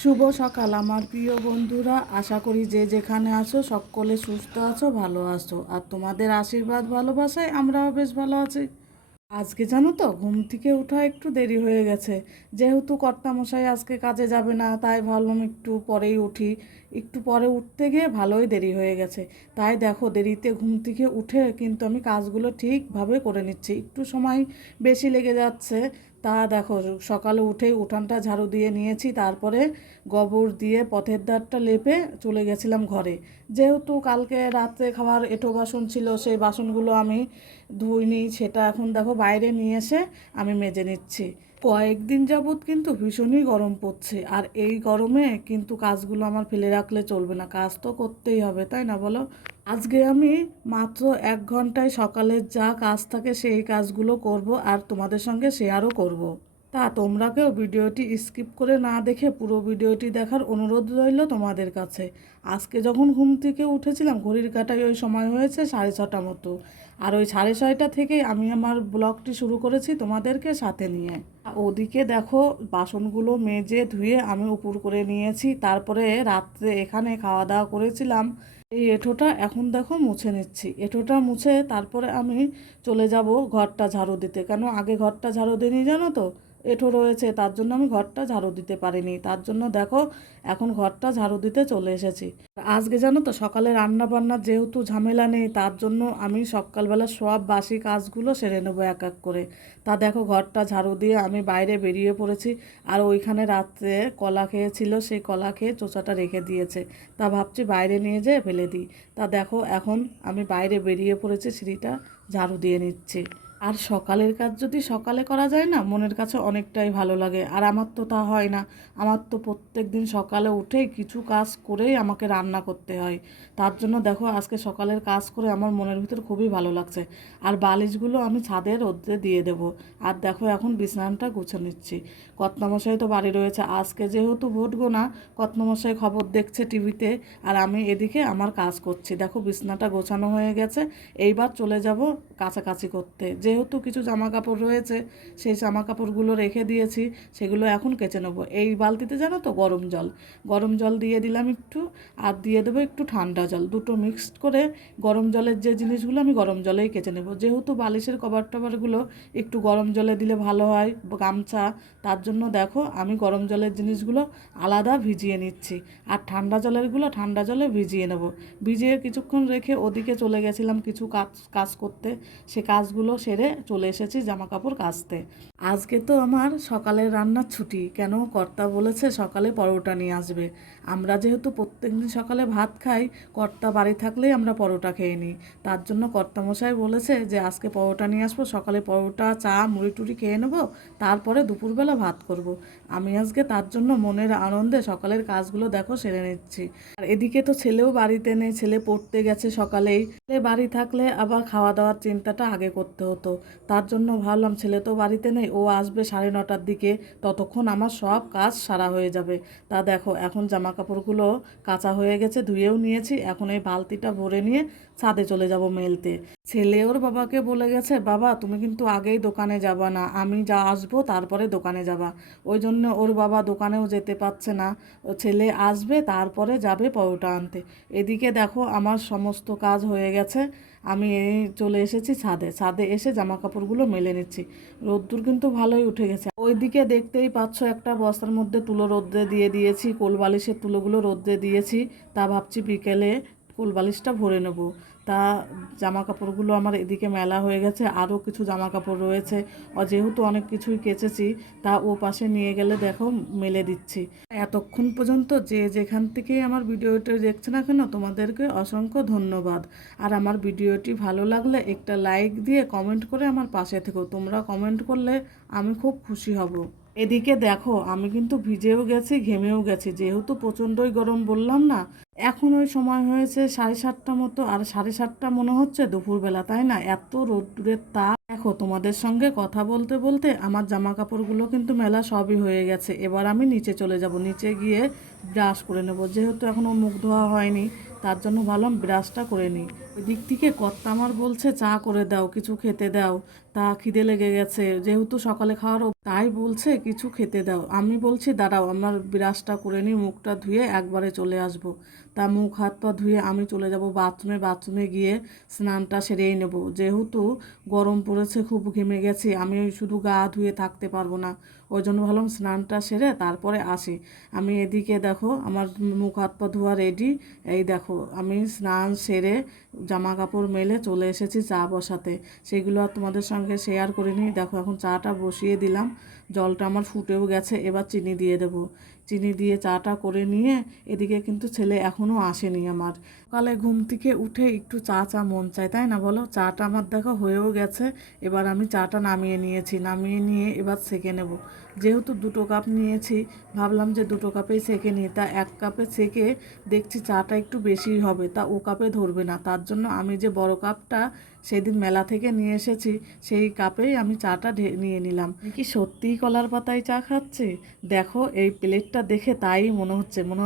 শুভ সকাল আমার প্রিয় বন্ধুরা, আশা করি যে যেখানে আছো সকলে সুস্থ আছো, ভালো আছো। আর তোমাদের আশীর্বাদ ভালোবাসায় আমরাও বেশ ভালো আছি। আজকে জানো তো, ঘুম থেকে ওঠা একটু দেরি হয়ে গেছে। যেহেতু কর্তামশাই আজকে কাজে যাবে না, তাই ভাবলাম একটু পরেই উঠি। একটু পরে উঠতে গিয়ে ভালোই দেরি হয়ে গেছে। তাই দেখো, দেরিতে ঘুম থেকে উঠে কিন্তু আমি কাজগুলো ঠিকভাবে করে নিচ্ছি। একটু সময় বেশি লেগে যাচ্ছে। তা দেখো, সকালে উঠেই উঠানটা ঝাড়ু দিয়ে নিয়েছি, তারপরে গোবর দিয়ে পথের ধারটা লেপে চলে গেছিলাম ঘরে। যেহেতু কালকে রাত্রে খাওয়ার এঁটো বাসন ছিল, সেই বাসনগুলো আমি ধুইনি, সেটা এখন দেখো বাইরে নিয়ে এসে আমি মেজে নিচ্ছি। কয়েকদিন যাবৎ কিন্তু ভীষণই গরম পড়ছে, আর এই গরমে কিন্তু কাজগুলো আমার ফেলে রাখলে চলবে না, কাজ তো করতেই হবে, তাই না বলো? আজকে আমি মাত্র 1 ঘন্টায় সকালের যা কাজ থাকে সেই কাজগুলো করব, আর তোমাদের সঙ্গে শেয়ারও করব। তা তোমরা কেউ ভিডিওটি স্কিপ করে না দেখে পুরো ভিডিওটি দেখার অনুরোধ রইল তোমাদের কাছে। আজকে যখন ঘুম থেকে উঠেছিলাম, ঘড়ির কাঁটায় ওই সময় হয়েছে 6:30 মতো। আর ওই 6:30 থেকেই আমি আমার ব্লগটি শুরু করেছি তোমাদেরকে সাথে নিয়ে। ওদিকে দেখো, বাসনগুলো মেজে ধুয়ে আমি উপর করে নিয়েছি। তারপরে রাত্রে এখানে খাওয়া দাওয়া করেছিলাম। এই এঁঠোটা এখন দেখো মুছে নিচ্ছি। এঁঠোটা মুছে তারপরে আমি চলে যাব ঘরটা ঝাড়ু দিতে। কেন আগে ঘরটা ঝাড়ু দিইনি জানো তো? এঁঠো রয়েছে, তার জন্য আমি ঘরটা ঝাড়ু দিতে পারিনি। তার জন্য দেখো এখন ঘরটা ঝাড়ু দিতে চলে এসেছি। আজকে জানো তো, সকালে রান্না বান্নার যেহেতু ঝামেলা নেই, তার জন্য আমি সকালবেলা সব বাসি কাজগুলো সেরে নেবো এক এক করে। তা দেখো, ঘরটা ঝাড়ু দিয়ে আমি বাইরে বেরিয়ে পড়েছি। আর ওইখানে রাত্রে কলা খেয়েছিল, সেই কলা খেয়ে চোচাটা রেখে দিয়েছে। তা ভাবছি বাইরে নিয়ে যেয়ে ফেলে দিই। তা দেখো, এখন আমি বাইরে বেরিয়ে পড়েছি, সিঁড়িটা ঝাড়ু দিয়ে নিচ্ছি। আর সকালের কাজ যদি সকালে করা যায় না, মনের কাছে অনেকটাই ভালো লাগে। আর আমার তো তা হয় না। আমার তো প্রত্যেক দিন সকালে উঠেই কিছু কাজ করেই আমাকে রান্না করতে হয়। তার জন্য দেখো, আজকে সকালের কাজ করে আমার মনের ভিতর খুবই ভালো লাগছে। আর বালিশগুলো আমি ছাদে রোদ্রে দিয়ে দেবো। আর দেখো, এখন বিছানাটা গুছিয়ে নিচ্ছি। কর্তামশাই তো বাড়ি রয়েছে। আজকে যেহেতু ভোট গোনা, কর্তামশাই খবর দেখছে টিভিতে, আর আমি এদিকে আমার কাজ করছি। দেখো, বিছানাটা গোছানো হয়ে গেছে। এইবার চলে যাব কাছাকাছি করতে। যেহেতু কিছু জামা কাপড় রয়েছে, সেই জামা কাপড়গুলো রেখে দিয়েছি, সেগুলো এখন কেচে নেবো। এই বালতিতে জানো তো গরম জল, গরম জল দিয়ে দিলাম একটু, আর দিয়ে দেবো একটু ঠান্ডা জল, দুটো মিক্সড করে গরম জলের যে জিনিসগুলো আমি গরম জলেই কেচে নেবো। যেহেতু বালিশের কভার টভারগুলো একটু গরম জলে দিলে ভালো হয়, গামছা, তার জন্য দেখো আমি গরম জলের জিনিসগুলো আলাদা ভিজিয়ে নিচ্ছি। আর ঠান্ডা জলেরগুলো ঠান্ডা জলে ভিজিয়ে নেব। ভিজিয়ে কিছুক্ষণ রেখে ওদিকে চলে গেছিলাম কিছু কাজ কাজ করতে। সে কাজগুলো সেরে চলে এসেছি জামা কাপড় কাচতে। আজকে তো আমার সকালের রান্নার ছুটি। কেন, কর্তা বলেছে সকালে পরোটা নিয়ে আসবে। আমরা যেহেতু প্রত্যেকদিন সকালে ভাত খাই, কর্তা বাড়ি থাকলেই আমরা পরোটা খেয়ে নিই। তার জন্য কর্তামশাই বলেছে যে আজকে পরোটা নিয়ে আসবো, সকালে পরোটা চা মুড়ি টুড়ি খেয়ে নেবো, তারপরে দুপুরবেলা ভাত করব। আমি আজকে তার জন্য মনের আনন্দে সকালের কাজগুলো দেখো সেরে নিচ্ছি। আর এদিকে তো ছেলেও বাড়িতে নেই, ছেলে পড়তে গেছে সকালেই। ছেলে বাড়ি থাকলে আবার খাওয়া দাওয়ার চিন্তাটা আগে করতে হতো। তার জন্য ভাবলাম ছেলে তো বাড়িতে নেই, ও আসবে 9:30টার দিকে, ততক্ষণ আমার সব কাজ সারা হয়ে যাবে। তা দেখো, এখন জামা কাপড়গুলো কাচা হয়ে গেছে, ধুয়েও নিয়েছি। এখন এই বালতিটা ভরে নিয়ে ছাদে চলে যাব মেলতে। ছেলে ওর বাবাকে বলে গেছে, বাবা তুমি কিন্তু আগেই দোকানে যাবা না, আমি যা আসবো তারপরে দোকানে যাবা। ওই জন্য ওর বাবা দোকানেও যেতে পারছে না। ও ছেলে আসবে তারপরে যাবে পরোটা আনতে। এদিকে দেখো, আমার সমস্ত কাজ হয়ে গেছে। আমি এই চলে এসেছি ছাদে। ছাদে এসে জামা কাপড়গুলো মেলে নিচ্ছি। রোদ্দুর কিন্তু ভালোই উঠে গেছে। ওইদিকে দেখতেই পাচ্ছ, একটা বস্তার মধ্যে তুলো রোদ্রে দিয়ে দিয়েছি, কোলবালিশের তুলোগুলো রোদ্রে দিয়েছি। তা ভাবছি বিকেলে কোলবালিশটা ভরে নেব। তা জামা কাপড়গুলো আমার এদিকে মেলা হয়ে গেছে, আরও কিছু জামা কাপড় রয়েছে। যেহেতু অনেক কিছুই কেচেছি, তা ও পাশে নিয়ে গেলে দেখো মেলে দিচ্ছি। এতক্ষণ পর্যন্ত যে যেখান থেকে আমার ভিডিওটি দেখছে না কেন, তোমাদেরকে অসংখ্য ধন্যবাদ। আর আমার ভিডিওটি ভালো লাগলে একটা লাইক দিয়ে কমেন্ট করে আমার পাশে থেকো। তোমরা কমেন্ট করলে আমি খুব খুশি হব। এদিকে দেখো, আমি কিন্তু ভিজেও গেছি, ঘেমেও গেছি। যেহেতু প্রচণ্ডই গরম বললাম না, এখন ওই সময় হয়েছে 7:30 মতো, আর 7:30 মনে হচ্ছে দুপুরবেলা, তাই না? এত রোদ্দুরের তাপ। দেখো, তোমাদের সঙ্গে কথা বলতে বলতে আমার জামা কাপড়গুলো কিন্তু মেলা সবই হয়ে গেছে। এবার আমি নিচে চলে যাব, নিচে গিয়ে ব্রাশ করে নেব। যেহেতু এখনও মুখ ধোয়া হয়নি, তার জন্য ভাবলাম ব্রাশটা করে নিই। ওই দিক থেকে কর্তা আমার বলছে চা করে দাও, কিছু খেতে দাও। তা খিদে লেগে গেছে, যেহেতু সকালে খাওয়ার তাই বলছে কিছু খেতে দাও। আমি বলছি দাঁড়াও, আমার ব্রাশটা করে নিই, মুখটা ধুয়ে একবারে চলে আসব। তা মুখ হাত পা ধুয়ে আমি চলে যাব বাথরুমে গিয়ে স্নানটা সেরেই নেব। যেহেতু গরম পড়েছে, খুব ঘেমে গেছি, আমি ওই শুধু গা ধুয়ে থাকতে পারবো না। ওই জন্য ভাবলাম স্নানটা সেরে তারপরে আসি। আমি এদিকে দেখো আমার মুখ হাত পা ধোয়া রেডি। এই দেখো আমি স্নান সেরে জামা কাপড় মেলে চলে এসেছি চা বসাতে। সেগুলো আর তোমাদের সঙ্গে শেয়ার করিনি। দেখো এখন চাটা বসিয়ে দিলাম, জলটা আমার ফুটেও গেছে। এবার চিনি দিয়ে দেবো। চিনি দিয়ে চাটা করে নিয়ে এদিকে কিন্তু ছেলে এখনও আসেনি আমার। সকালে ঘুম থেকে উঠে একটু চা চা মন চায়, তাই না বলো? চাটা আমার দেখো হয়েও গেছে। এবার আমি চাটা নামিয়ে নিয়েছি, নামিয়ে নিয়ে এবার সেঁকে নেব। যেহেতু 2 কাপ নিয়েছি, ভাবলাম যে 2 কাপেই সেঁকে নিই। তা 1 কাপে সেঁকে দেখছি চাটা একটু বেশি হবে, তা ও কাপে ধরবে না। তার জন্য আমি যে বড় কাপটা সেদিন মেলা থেকে নিয়ে এসেছি, সেই কাপেই আমি চাটা নিয়ে নিলাম। কি সত্যিই কলার পাতায় চা খাচ্ছে? দেখো এই প্লেটটা দেখে তাই মনে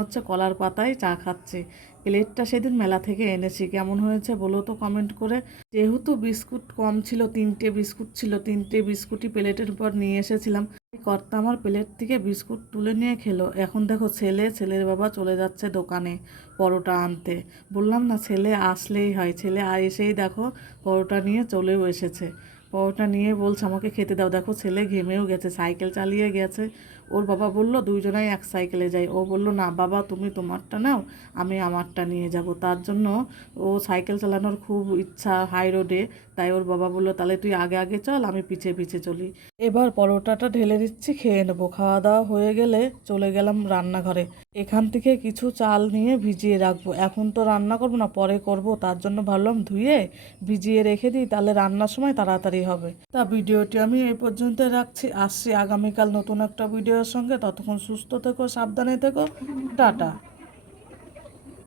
হচ্ছে কলার পাতায় চা খাচ্ছে। প্লেটটা সেদিন মেলা থেকে এনেছি, কেমন হয়েছে বলো তো কমেন্ট করে। যেহেতু বিস্কুট কম ছিল, 3টে বিস্কুট ছিল, 3টে বিস্কুটই প্লেটের উপর নিয়ে এসেছিলাম। কর্তা আমার প্লেট থেকে বিস্কুট তুলে নিয়ে খেলো। এখন দেখো ছেলের বাবা চলে যাচ্ছে দোকানে পরোটা আনতে। বললাম না, ছেলে আসলেই হয়। ছেলে এসেই দেখো পরোটা নিয়ে চলেও এসেছে। পরোটা নিয়ে বলছে আমাকে খেতে দাও। দেখো ছেলে ঘেমেও গেছে, সাইকেল চালিয়ে গেছে। ওর বাবা বলল দুইজনাই এক সাইকেলে যাই। ও বলল না বাবা, তুমি তোমারটা নাও, আমি আমারটা নিয়ে যাব। তার জন্য ও সাইকেল চালানোর খুব ইচ্ছা হাই রোডে। তাই ওর বাবা বলল তাহলে তুই আগে আগে চল, আমি পিছে পিছে চলি। এবার পরোটাটা ঢেলে দিচ্ছি, খেয়ে নেবো। খাওয়া দাওয়া হয়ে গেলে চলে গেলাম রান্নাঘরে। এখান থেকে কিছু চাল নিয়ে ভিজিয়ে রাখবো। এখন তো রান্না করবো না, পরে করব। তার জন্য ভাবলাম ধুয়ে ভিজিয়ে রেখে দিই, তাহলে রান্নার সময় তাড়াতাড়ি হবে। তা ভিডিওটি আমি এই পর্যন্ত রাখছি। আসছি আগামীকাল নতুন একটা ভিডিওর সঙ্গে। ততক্ষণ সুস্থ থেকো, সাবধানে থেকো, টাটা।